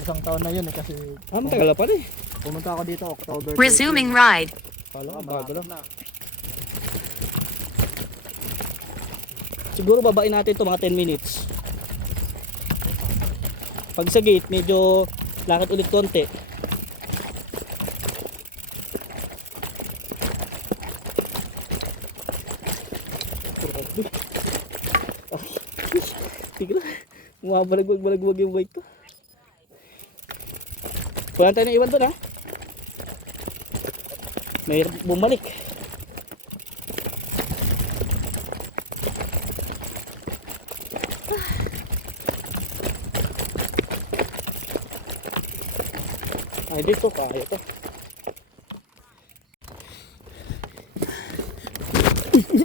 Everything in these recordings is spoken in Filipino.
isang taon na yun eh kasi Matagal na pala eh. pumunta ako dito October 13. Resuming ride. Kala ko bago Malapit lang. na. Siguro babain natin ito mga 10 minutes. Pag sa gate, medyo lakad ulit konti. Tignan. Bumabalagwag yung bike ko. Wala tayo na iwan doon ha. May bumalik. Ay dito kaya to.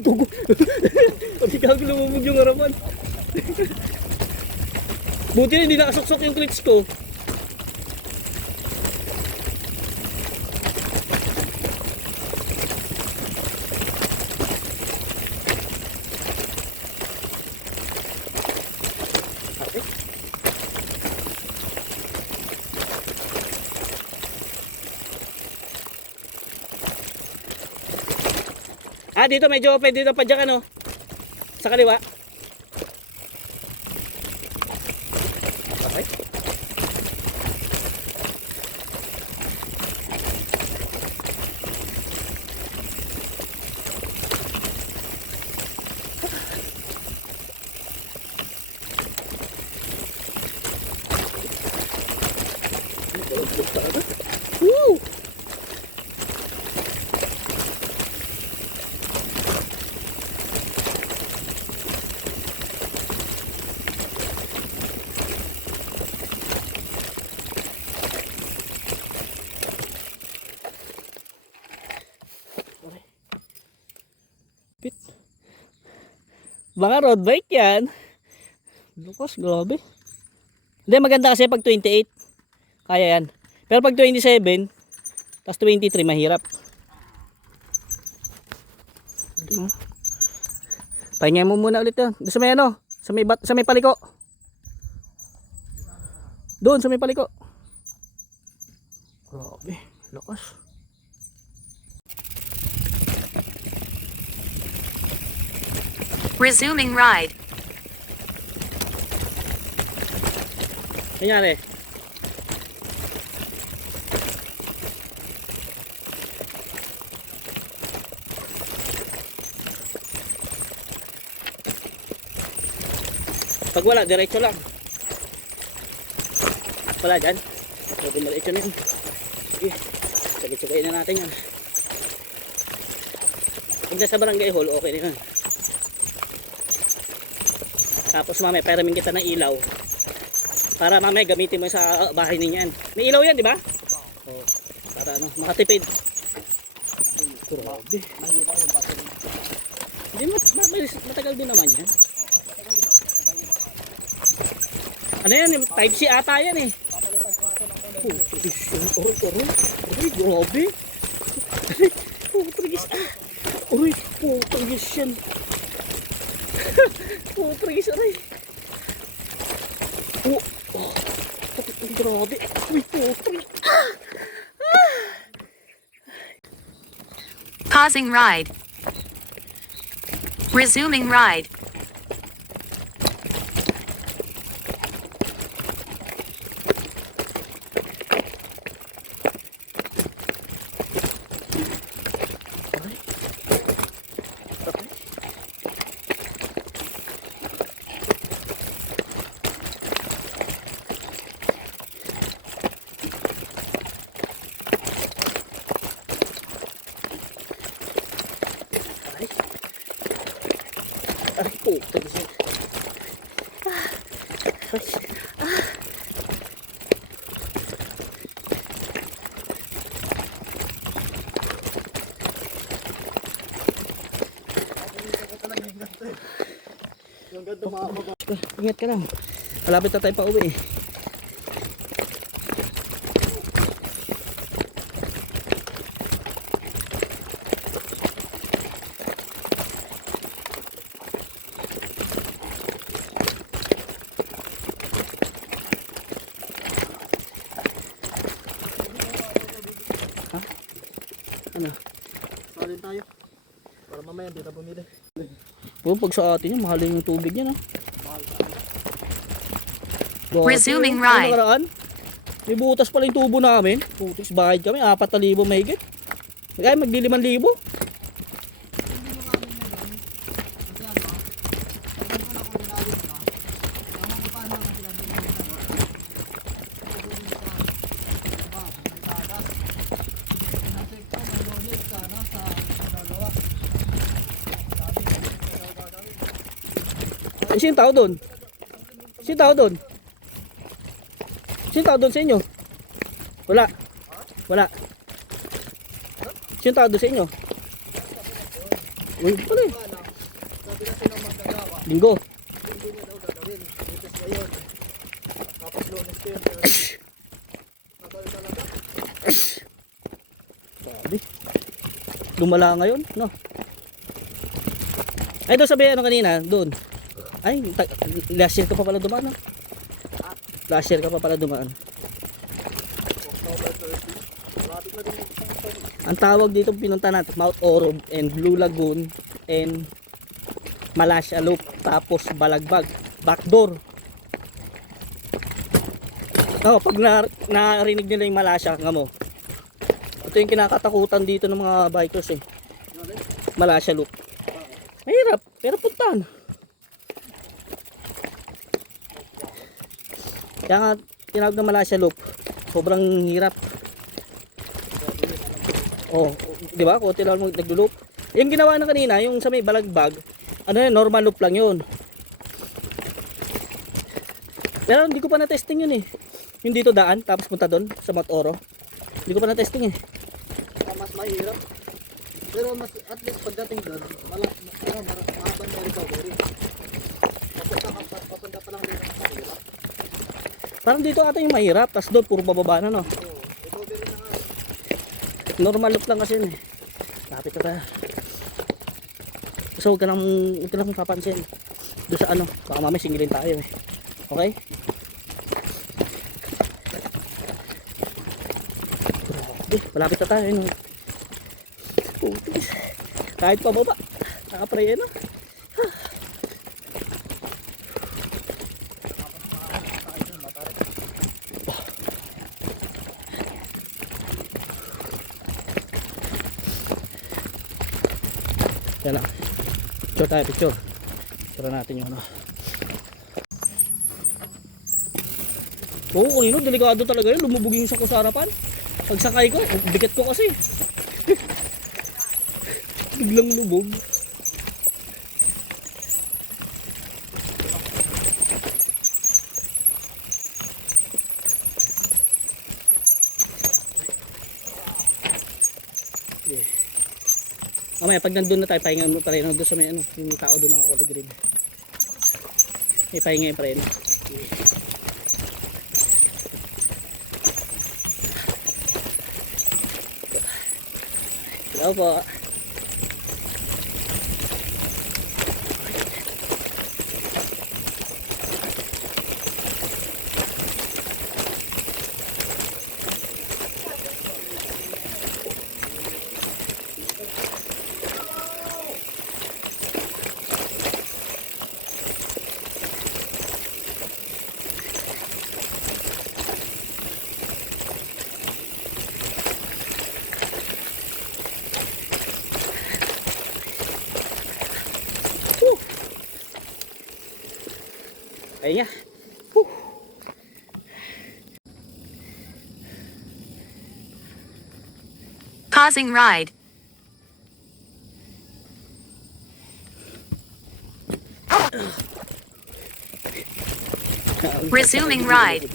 Tugo. Pati kag lumubog yung harapan. Buti na hindi nakasuksok yung clutch ko. Dito medyo pwede dito pa dyan ano. Sa kaliwa. Okay. Woo! Baka road bike yan. Lukas, grabe. Hindi, maganda kasi pag 28. Kaya yan. Pero pag 27, tapos 23, mahirap. Pahinga mo muna ulit yun. Doon sa may ano, sa may paliko. Doon sa may paliko. Grabe, lukas. Resuming ride. Nangyari? Pag wala, diretso lang. Wala dyan. Pwede diretso na yun. Sige, sagit-sagayin na natin yan. Pag nasa barangay hall, okay na yun. Tapos mamaya peramin kita ng ilaw para mamaya gamitin mo sa bahay ninyo yan. May ilaw yan, di ba? Oh, para ano, makatipid. Grabe. Hindi matagal din naman yan. Ano yan? Type C ata yan eh. Uy, grabe. Uy, putagis yan. Putagis aray. Oh, grabe. Uy, putagis. Pausing ride. Resuming ride. Aray po, tagis yan. Ingat ka lang. Malapit na tayo pa uwi eh. Ano? Salin tayo. Para mamaya hindi na bumili. Oh, pag sa atin yun, mahal yung tubig niya, no? Grabe, Resuming oh. Ano ride. nakaraan? May butas pala yung tubo namin. Putis, bayad kami. 4,000 mahigit. Kaya magdi 5,000. Sino tao doon? Sino tao doon? Sino tao doon sa inyo? Wala. Wala. Sino tao doon sa inyo? Uy, pala eh. Sabi kasi ng magdagawa, Linggo. hindi niya daw gagawin. Lunes ngayon. Tapos lunes ko yun. Tagal talaga. Sabi. Lumala ngayon, no? Ay, doon sabi ano kanina, doon. Ay, last year ka pa pala dumaan, no? Last year ka pa pala dumaan. October 13. Malapit na din yung isang taon. Ang tawag dito pinunta natin, Mount Oro and Blue Lagoon and Malasya Loop, tapos Balagbag, backdoor. Oh, pag narinig nila yung Malasya, nga mo. Ito yung kinakatakutan dito ng mga bikers eh. Malasya Loop. Mahirap, pero puntahan. Kaya nga tinawag na Malasya Loop. Sobrang hirap. Oh, di ba? Kunti lang mo naglo-loop. Yung ginawa na kanina, yung sa may Balagbag, ano yun, normal loop lang yun. Pero hindi ko pa na-testing yun eh. Yung dito daan, tapos punta doon sa Mount Oro. Hindi ko pa na-testing eh. Mas mahirap. Pero mas at least pagdating doon, mahaba na recovery. Papunta pa lang din ang mahirap. Parang dito ata yung mahirap, tapos doon puro bababa na, no? Oo, recovery na nga. Normal loop lang kasi yun eh. Lapit na tayo. So huwag ka lang papansin. Doon sa ano, baka mamaya singilin tayo eh. Okay? Grabe, malapit na tayo. Ano? Putis. Kahit pababa, nakapray na. Yan lang. Picture tayo, picture. Picture natin yung ano. Oo, kanino, delikado talaga yun. Lumubog yung sako sa harapan. Pagsakay ko, bigat ko kasi. Biglang lubog. Mamaya pag nandun na tayo, pahinga mo pa rin doon sa may ano, yung tao doon nakakulog rin. May pahinga yung pa rin. Hello po. Ayun nga. Pausing ride. Resuming ride.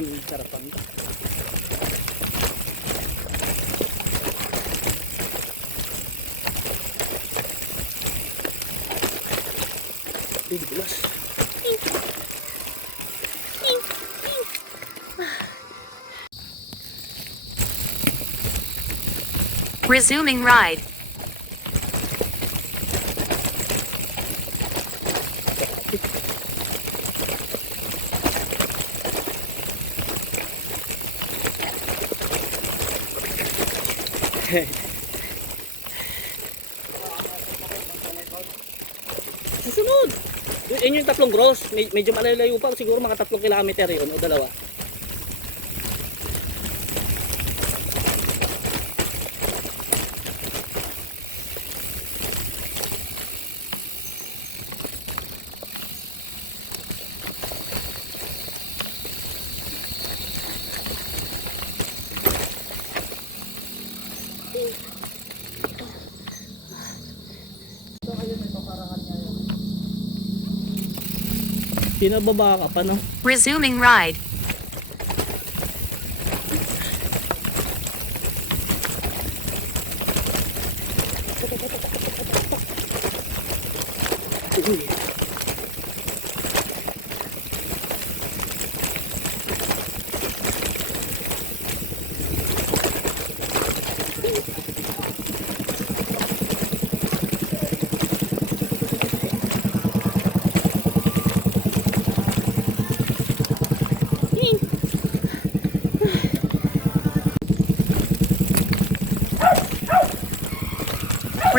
Bibilas. Resuming ride. yun yung tatlong cross. Medyo malayo pa. Siguro mga 3 kilometer yun o 2. So ayun, may paparangan niya yun. Pinababa ka pa, no? Resuming ride.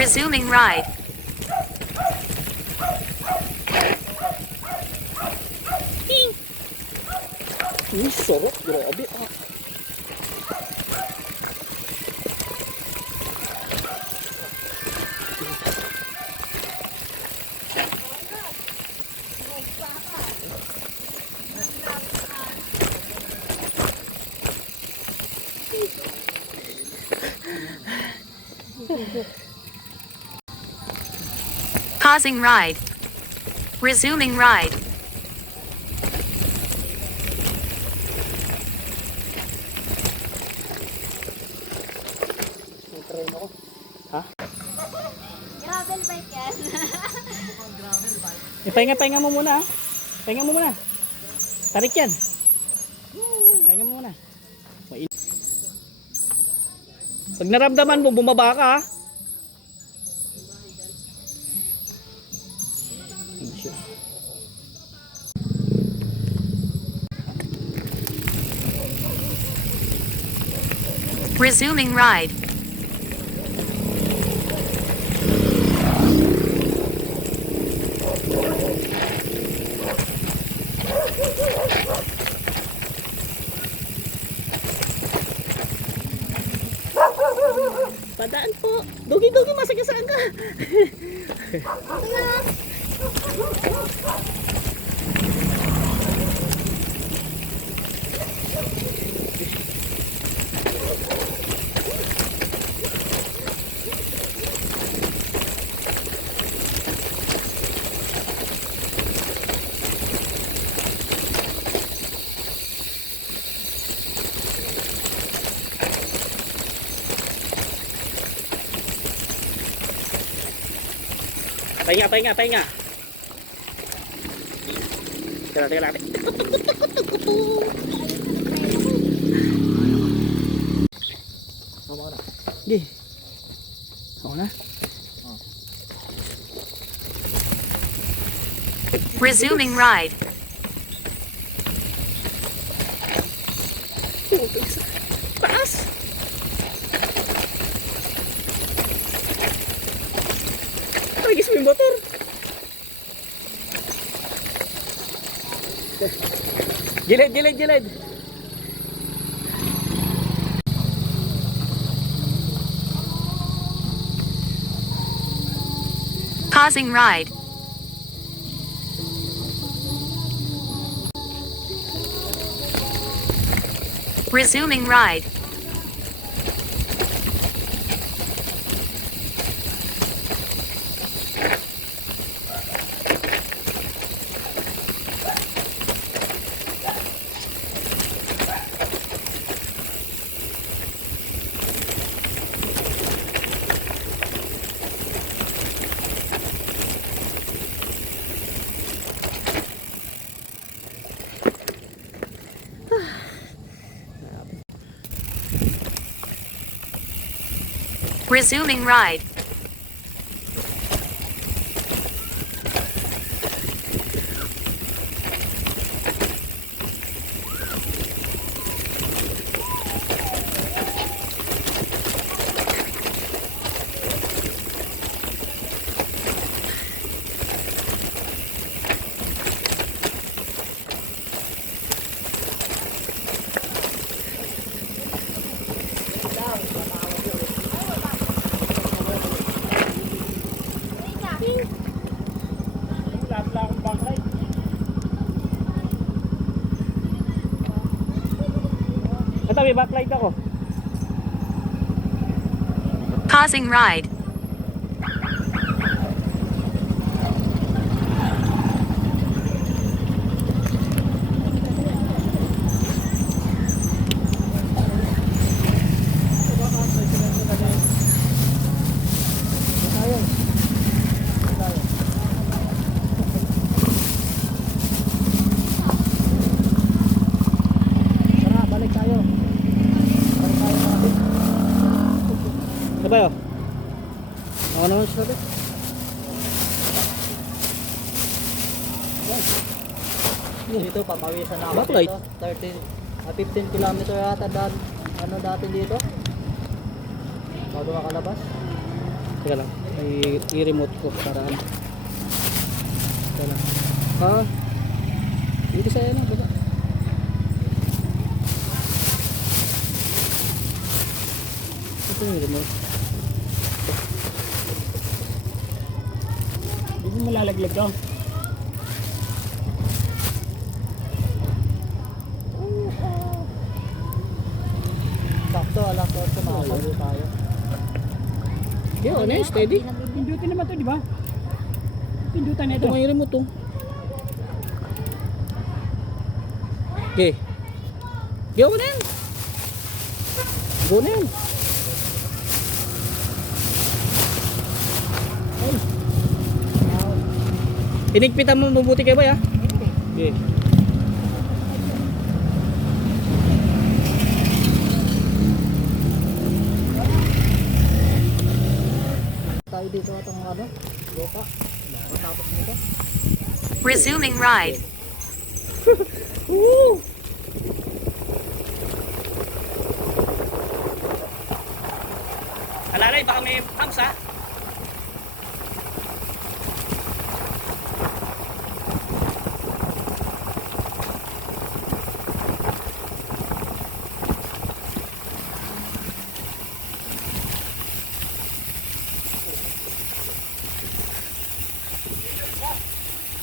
Resuming ride. Sarap, grabe. Pausing ride. Resuming ride. Gravel bike yan. Pahinga mo muna. Pahinga mo muna. Tarik yan. Pahinga mo muna. Pag naramdaman mo, bumaba ka, ha? Resuming ride. Padaan po. Dogi-dogi, masagasaan ka. Pahinga. Teka lang. Tama ka na. Sige. Ako na. Resuming ride. Taas! Tagis mo yung motor. Gilid. Pausing ride. Resuming ride. Resuming ride. Ito, may backlight ako. Pausing ride. Tara, balik tayo. Balik tayo natin. Sabay oh. Ako naman sabi. Dito, papawisan na ako Backlight. dito. 15 kilometer yata ano dati dito. Bago makalabas. Teka lang. I-remote ko para ano. Teka lang. Ha? Hindi sa ano, baba. Ito yung remote. Hindi mo malalaglag daw. Sakto, alas 8 makakauwi tayo. Yeah, ano yun, steady. Pindutin naman to, di ba? Pindutan na Ito ito. may remote oh. Okay. Go na yan. Go na yan. Inigpitan mo mabuti kayo ba ya? Okay. Tayo dito atong ano, buka. Matapos nito. Resuming ride. Woo! Alalay, baka may hams ha?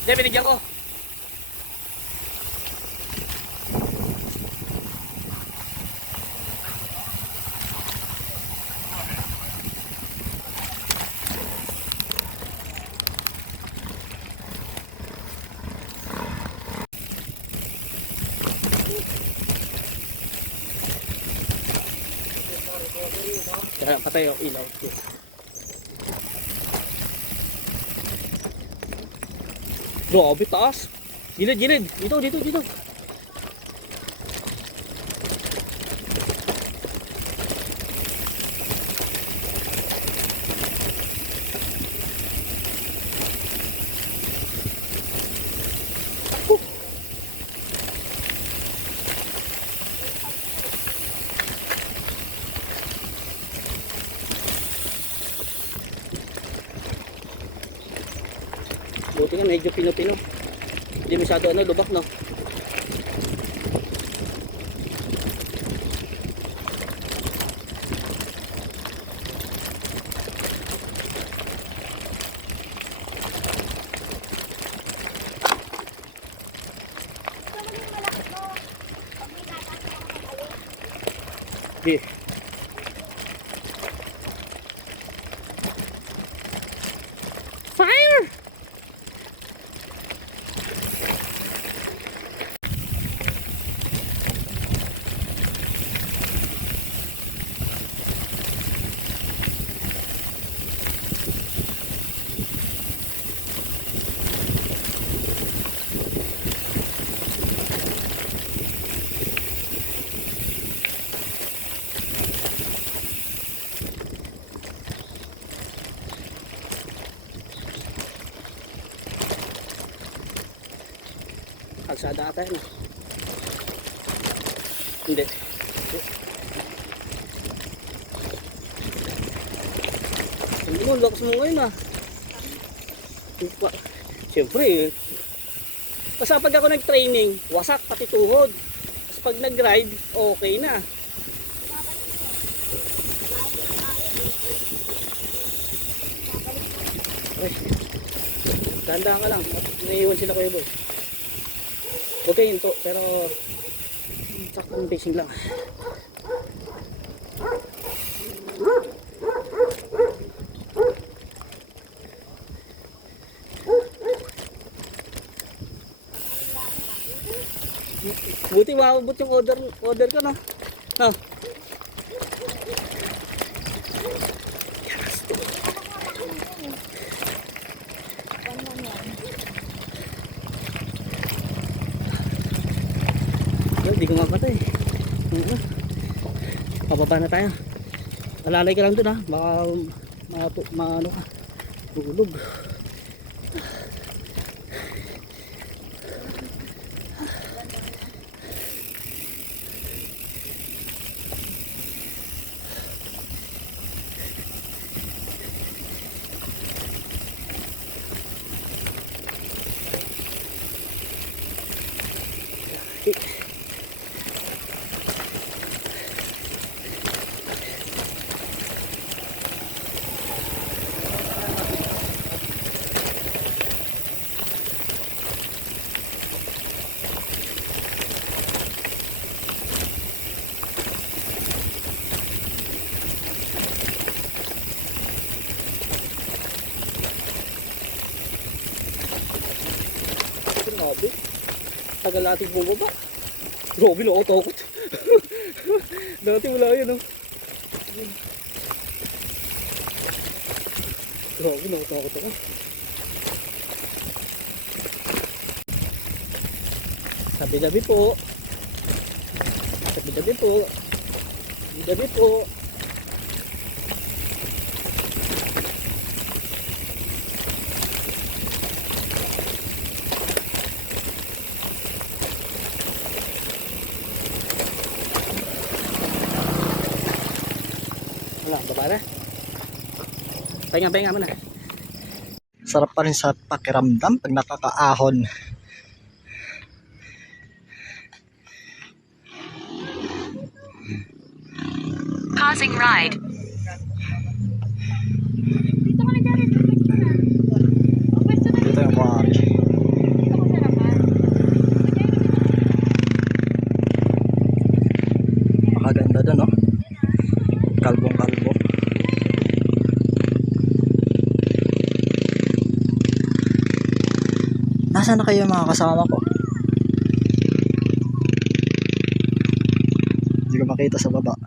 Hindi, binigyan ko. Kaya patay yung ilaw. Grabe, taas. Gilid, gilid. Dito, dito, dito. Buti nga medyo pino-pino. Hindi masyado ano, lubak no. Okay. Fire! Kalsada ata yun. Hindi. Hindi mo, lakas mo ngayon ah. Siyempre eh. Basta pag ako nag-training, wasak pati tuhod. Tapos pag nag-ride, okay na. Ay, dahan-dahan ka lang. Naiiwan sila kayo boy. Okay, hinto. Pero saktong pacing lang. umabot yung order ko, no? No? Hindi ko mapatay. Pababa na tayo. Alalay ka lang dun ha. Baka maano ka. Tulog. Grabe. Tagal natin bumaba. Grabe, nakatakot. Dati wala yan, oh. Grabe, nakatakot ako. Sabi-sabi po. Sabi-sabi po. Sabi-sabi po. Wala, baba na. Pahinga mo na. Sarap pa rin sa pakiramdam pag nakakaahon. Pausing ride. Dito ka na dyan. Pwesto na. O, pwesto na. Ito yung quarry. Dito ko sa lapan. Makaganda doon, no? Kalbong-kalbo. Nasaan na kayo mga kasama ko? Hindi ko makita sa baba.